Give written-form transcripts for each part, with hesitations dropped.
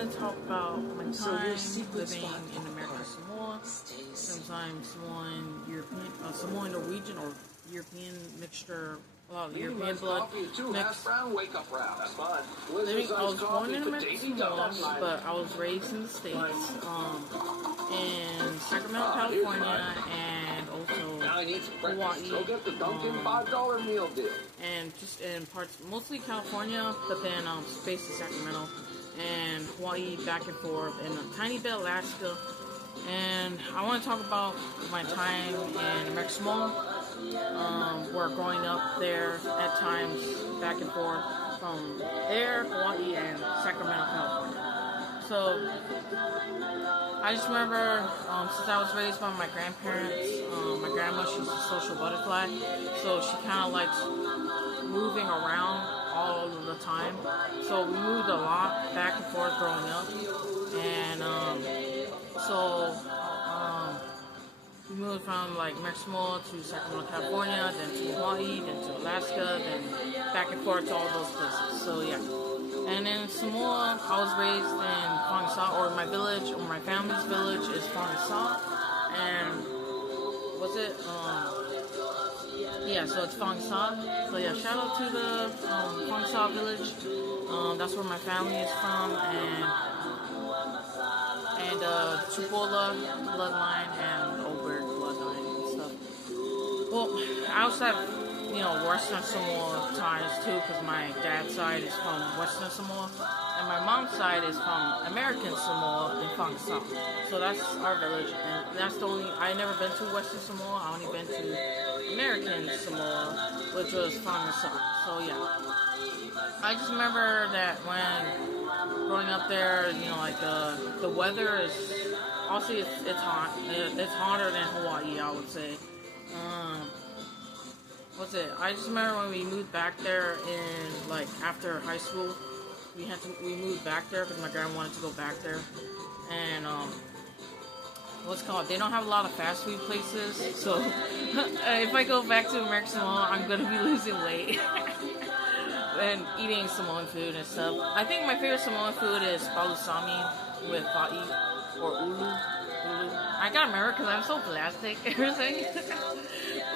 want to talk about my time living in American Samoa. Sometimes Samoan Norwegian or European mixture. Well, European blood mix. I was born in American Samoa, but I was raised in the States, in Sacramento, California, and also Hawaii, and just in parts, mostly California, but then based in Sacramento, and Hawaii, back and forth, and a tiny bit Alaska. And I want to talk about my time in American Samoa. Where growing up there at times back and forth from there, Hawaii, and Sacramento, California. So I just remember since I was raised by my grandparents, my grandma, she's a social butterfly, so she kind of likes moving around all of the time. So we moved a lot back and forth growing up, and we moved from like Mexico to Sacramento, California, then to Hawaii, then to Alaska, then back and forth to all those places. So yeah. And in Samoa, I was raised in Whangsa, or my village, or my family's village is Whangsa. And so it's Whangsa. So yeah, shout out to the Whangsa village. That's where my family is from, and Chupola bloodline and Oberg bloodline and stuff. Well, I also have, Western Samoa ties too, because my dad's side is from Western Samoa, and my mom's side is from American Samoa in Whangsa. So that's our village, and that's the only, I never been to Western Samoa, I only been to American Samoa, which was Whangsa. So yeah. I just remember that when growing up there, the weather is, obviously it's hot. It's hotter than Hawaii, I would say. I just remember when we moved back there after high school, we moved back there because my grandma wanted to go back there. And, they don't have a lot of fast food places, so if I go back to American Samoa, I'm going to be losing weight. And eating Samoan food and stuff. I think my favorite Samoan food is palusami with fa'i or ulu. I gotta remember because I'm so plastic. Everything.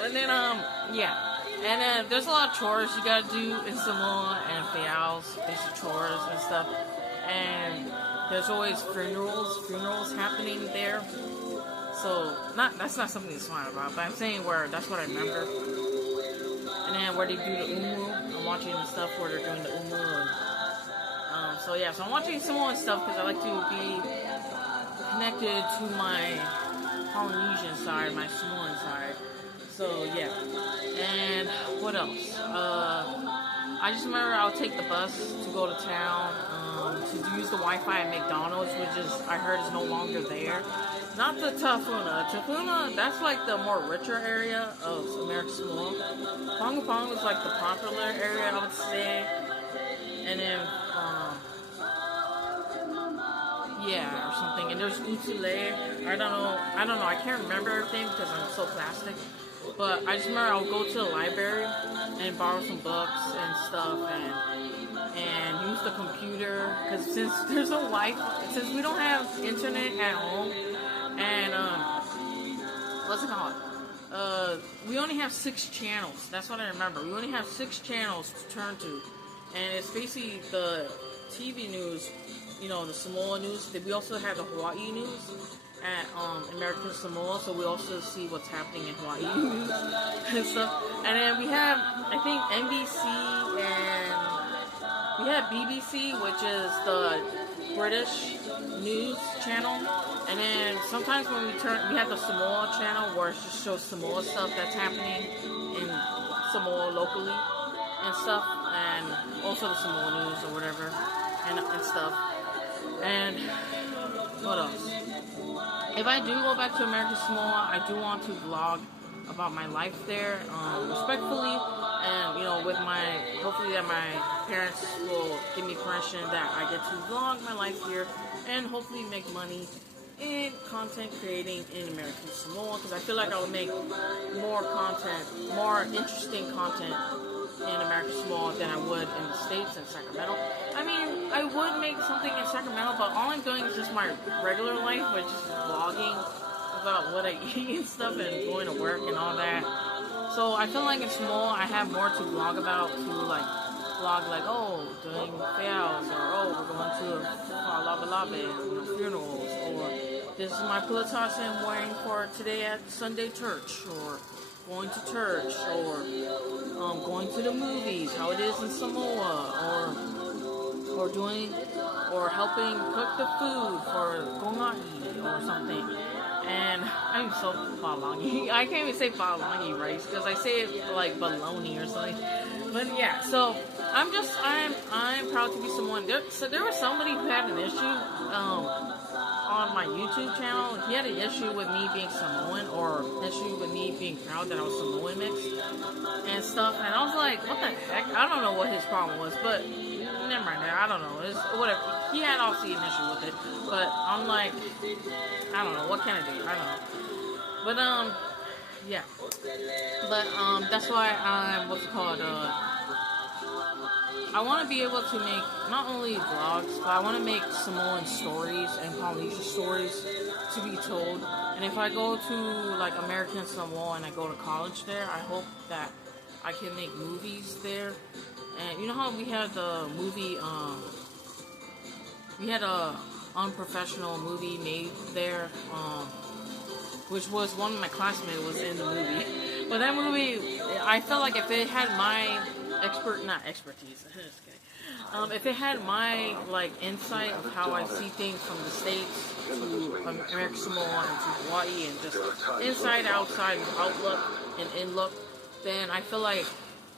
And then yeah. And then there's a lot of chores you gotta do in Samoa and feaus, basic chores and stuff. And there's always funerals happening there. So that's not something to smile about, but I'm saying that's what I remember. And then where they do the umu, I'm watching the stuff where they're doing the umu. And, so I'm watching Samoan stuff because I like to be connected to my Polynesian side, my Samoan side. So yeah. And what else? I just remember I would take the bus to go to town to use the Wi-Fi at McDonald's, which I heard is no longer there. Not the Tafuna. Tafuna, that's like the more richer area of American Samoa. Ponga Ponga is like the popular area, I would say. And then, or something. And there's Utule. I don't know. I can't remember everything because I'm so plastic. But I just remember I would go to the library and borrow some books and stuff and use the computer. Because since there's no Wi-Fi, since we don't have internet at home, and, we only have 6 channels. That's what I remember. We only have 6 channels to turn to. And it's basically the TV news, the Samoa news. We also have the Hawaii news at American Samoa, so we also see what's happening in Hawaii news and stuff. And then we have, I think, NBC, and we have BBC, which is the British news channel. And then sometimes when we have the Samoa channel where it just shows Samoa stuff that's happening in Samoa locally and stuff, and also the Samoa news or whatever and stuff. And what else? If I do go back to American Samoa, I do want to vlog about my life there, respectfully, and with hopefully that my parents will give me permission that I get to vlog my life here and hopefully make money in content creating in American Samoa, because I feel like I would make more content, more interesting content in American Samoa than I would in the States in Sacramento. I mean, I would make something in Sacramento, but all I'm doing is just my regular life, which is vlogging about what I eat and stuff and going to work and all that. So I feel like in Samoa I have more to vlog about, to like vlog like, oh, doing fails, or oh, we're going to lava lava, funerals, or this is my pilatas I'm wearing for today at Sunday church, or going to church, or going to the movies, how it is in Samoa, or doing, or helping cook the food for Gongai or something. And I'm so Palangi. I can't even say Palangi rice because I say it like baloney or something. But yeah, so I'm proud to be Samoan. So there was somebody who had an issue on my YouTube channel. He had an issue with me being Samoan, or an issue with me being proud that I was Samoan mixed and stuff. And I was like, what the heck? I don't know what his problem was, but never mind that. I don't know. It's whatever. He had obviously an issue with it, but I'm like, I don't know. What can I do? I don't know. But yeah. But that's why I'm I want to be able to make not only vlogs, but I want to make Samoan stories and Polynesian stories to be told. And if I go to like American Samoa and I go to college there, I hope that I can make movies there. And you know how we had the movie, we had a unprofessional movie made there, which was one of my classmates was in the movie. But that movie, I felt like if it had my expertise, if it had my like insight of how I see things from the States to American Samoa and to Hawaii, and just inside, outside, outlook and in-look, then I feel like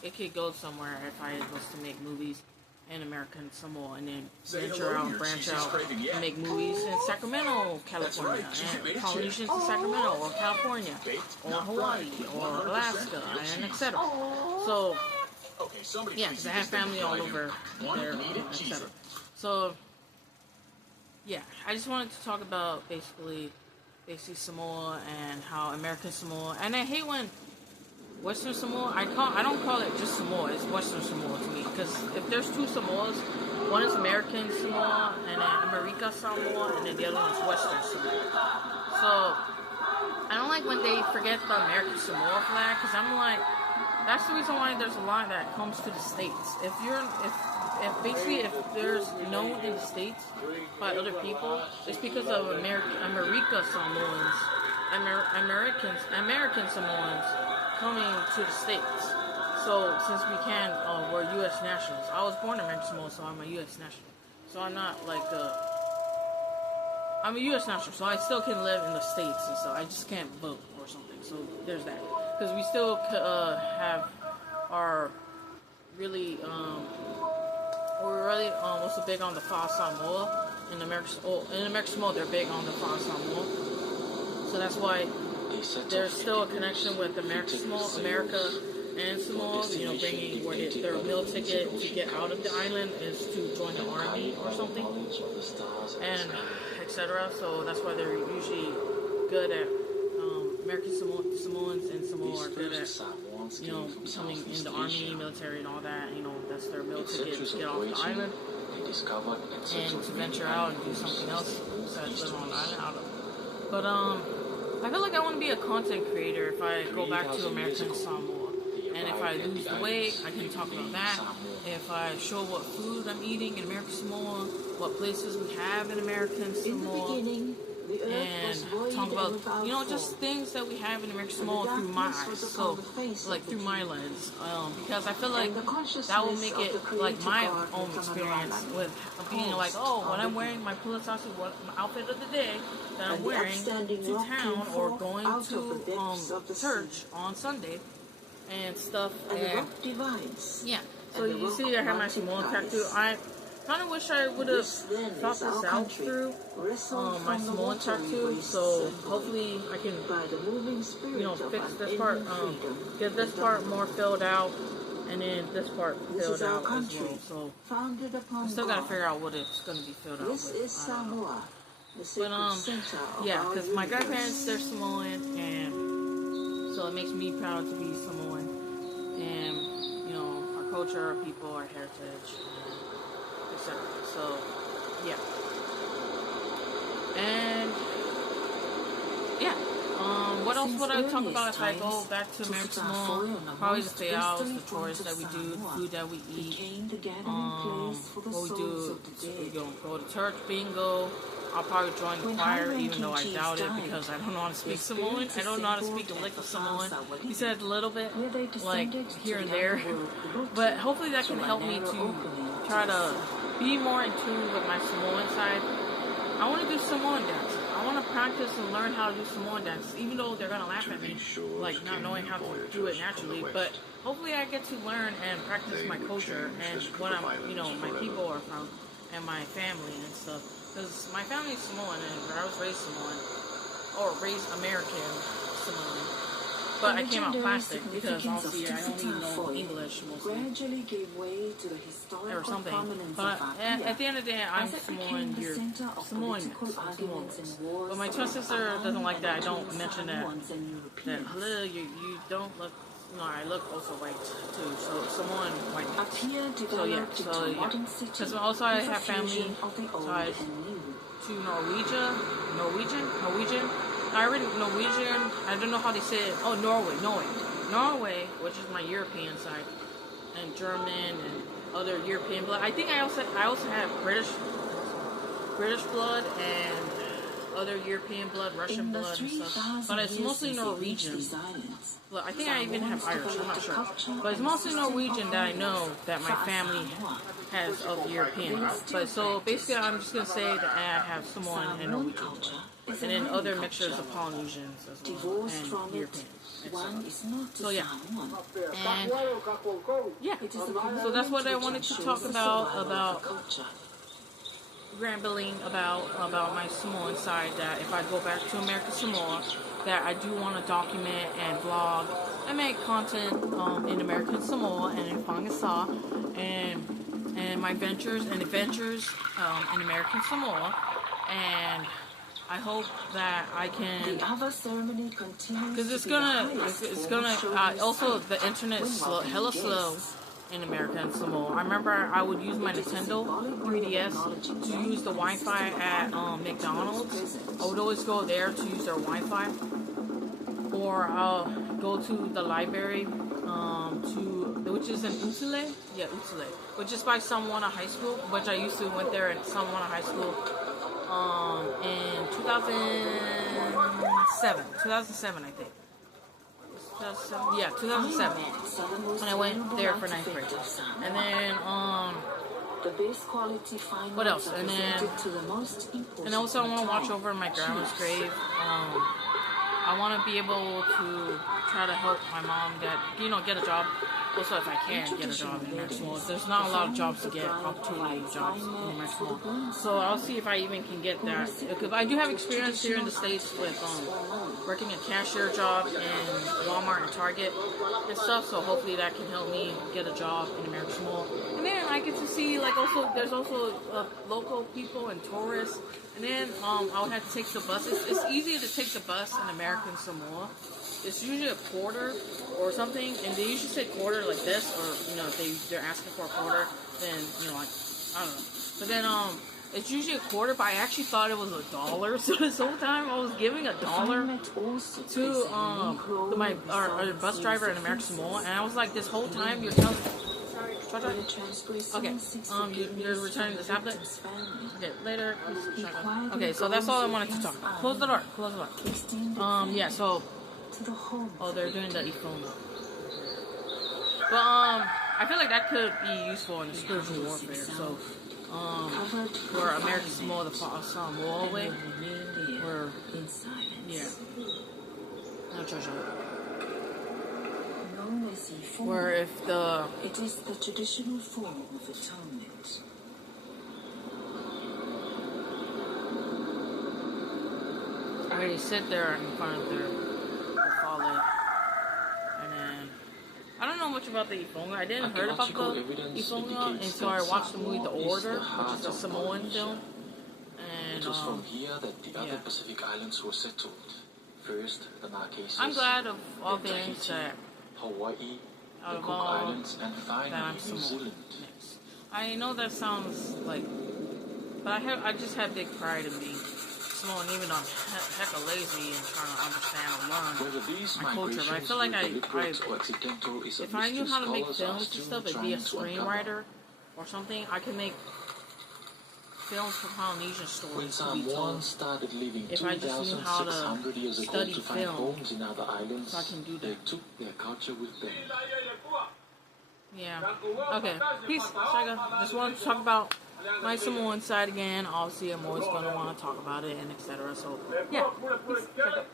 it could go somewhere if I was to make movies in American Samoa and then venture out, branch out, and make movies in Sacramento, California, and Polynesians in Sacramento, or California, or Hawaii, or Alaska, and etc. So, yeah, because I have family all over there, etc. So, yeah, I just wanted to talk about basically Samoa and how American Samoa, and I hate when Western Samoa, I don't call it just Samoa, it's Western Samoa to me, because if there's two Samoas, one is American Samoa, and then America Samoa, and then the other one is Western Samoa. So, I don't like when they forget the American Samoa flag, because I'm like, that's the reason why there's a lot that comes to the States. If there's known in the States by other people, it's because of America Samoans, American Samoans coming to the States. So since we're U.S. nationals. I was born in American Samoa, so I'm a U.S. national. So I'm not like I'm a U.S. national, so I still can live in the States, and so I just can't vote or something. So there's that. Because we still we're really also big on the Fa Samoa in American Samoa. They're big on the Fa Samoa, so that's why there's still a connection with America and Samoa. Bringing where their meal ticket to get out of the island is to join the army or something, and etc. So that's why they're usually good at American Samoans and Samoa are good at becoming in the army, military, and all that. That's their meal ticket to get off the island and to venture out and do something else besides live on the island. But I feel like I want to be a content creator if I go back to American Samoa. And if I lose the weight, I can talk about that. If I show what food I'm eating in American Samoa, what places we have in American Samoa, and talk about, just things that we have in American Samoa through my eyes, so, like, through my lens, because I feel like that will make it, like, my own experience with being like, oh, when I'm wearing my pilasasu, my outfit of the day that I'm wearing to town, or going to church on Sunday, and stuff, and, yeah, so you see I have my Samoan tattoo. I kind of wish I would have thought this out through my Samoan tattoo, so hopefully I can, fix this part, get this part more filled out, and then this part filled out as well, so I still gotta figure out what it's gonna be filled out with. But, yeah, because my grandparents, they're Samoan, and so it makes me proud to be Samoan, and, culture, our people, our heritage, etc. So, yeah. And yeah. What else would I talk about if I go back to Megz? Probably the fayals, the tours that we do, the food that we eat. What we do, we go to church, bingo. I'll probably join the choir, even though I doubt it because I don't know how to speak Samoan. I don't know how to speak a lick of Samoan. He said a little bit, like here and there. But hopefully that can help me to try to be more in tune with my Samoan side. I want to do Samoan dance. I want to practice and learn how to do Samoan dance, even though they're going to laugh at me, like not knowing how to do it naturally. But hopefully I get to learn and practice my culture and what my people are from and my family and stuff. Because my family is Samoan and I was raised Samoan, or raised American Samoan. But I came out plastic because obviously I only know English mostly. Or something. But at the end of the day, I'm Samoan. You're Samoan mix. But my twin sister doesn't like that. I don't mention that. Hello, you don't look. No, I look also white too. So Samoan white mix. So yeah. Because also I have family ties to Norwegian. I already Norwegian. I don't know how they say it. Oh, Norway, which is my European side, and German and other European blood. I think I also have British blood and other European blood, Russian blood and stuff. But it's mostly Norwegian. Look, I think I even have Irish. I'm not sure, but it's mostly Norwegian that I know that my family has of European. But so basically, I'm just gonna say that I have Samoan and Norwegian blood. And then other mixtures of Polynesians as well, and Europeans. So yeah, and yeah, so that's what I wanted to talk about rambling about my Samoan side, that if I go back to American Samoa, that I do want to document and vlog and make content in American Samoa and in Pangasa, and my adventures in American Samoa, and I hope that I can, because it's gonna also the internet is hella slow in American Samoa. I remember I would use my Nintendo 3DS to use the Wi-Fi at McDonald's. I would always go there to use their Wi-Fi, or I'll go to the library which is in Utile, which is by Samoa High School, which I used to went there at Samoa High School. In 2007, I think. 2007. And I went there for 9th grade. And then, what else? And also I want to watch over my grandma's grave. I want to be able to try to help my mom get a job. Also, if I can get a job in Mexico, there's not a lot of jobs to get, opportunity jobs in Mexico. So I'll see if I even can get that. Because I do have experience here in the States with working a cashier job in Walmart and Target and stuff. So hopefully that can help me get a job in American Samoa. And then I get to see, there's also local people and tourists. And then I'll have to take the bus. It's easier to take the bus in American Samoa. It's usually a quarter or something, and they usually say quarter like this, or if they're asking for a quarter, then I don't know. But then it's usually a quarter, but I actually thought it was $1. So this whole time I was giving $1 to my our bus driver in American Samoa, and I was like, this whole time you're telling. Okay, you're returning the tablet? Okay, later. Okay, so that's all I wanted to talk about. Close the door. Yeah, so. Oh, they're doing the iPhone. But I feel like that could be useful in spiritual warfare. So, for American Samoa, the Samoa way, where where if it is the traditional form of atonement. I already sit there in front of their fallen, and then I don't know much about the Ifonga. I didn't heard about the Ifonga until I watched the movie The Order, which is a Samoan film. And it was from here that the other Pacific islands were settled. First, the Marquesas. I'm glad of all things that Hawaii, out the of Cook all Islands, and that finally I'm New Samoan. Zealand. Next. I know that sounds like, but I just have big pride in being Samoan, even though I'm hecka lazy and trying to understand and learn Whether these my culture. But I migrations feel like were deliberate or accidental is a if I knew mystery how to make scholars are films and still stuff, and be a trying to uncover. screenwriter or something, I can make films for Polynesian When stories to be told. Samoans started living If I just knew how to 2,600 years ago study to find film, homes in other islands, so I can do they that. took their culture with them. Yeah. Okay. Peace, Shaga. Just wanted to talk about my Samoan side again. Obviously, I'm always going to want to talk about it and etc. So, yeah. Peace, Shaga.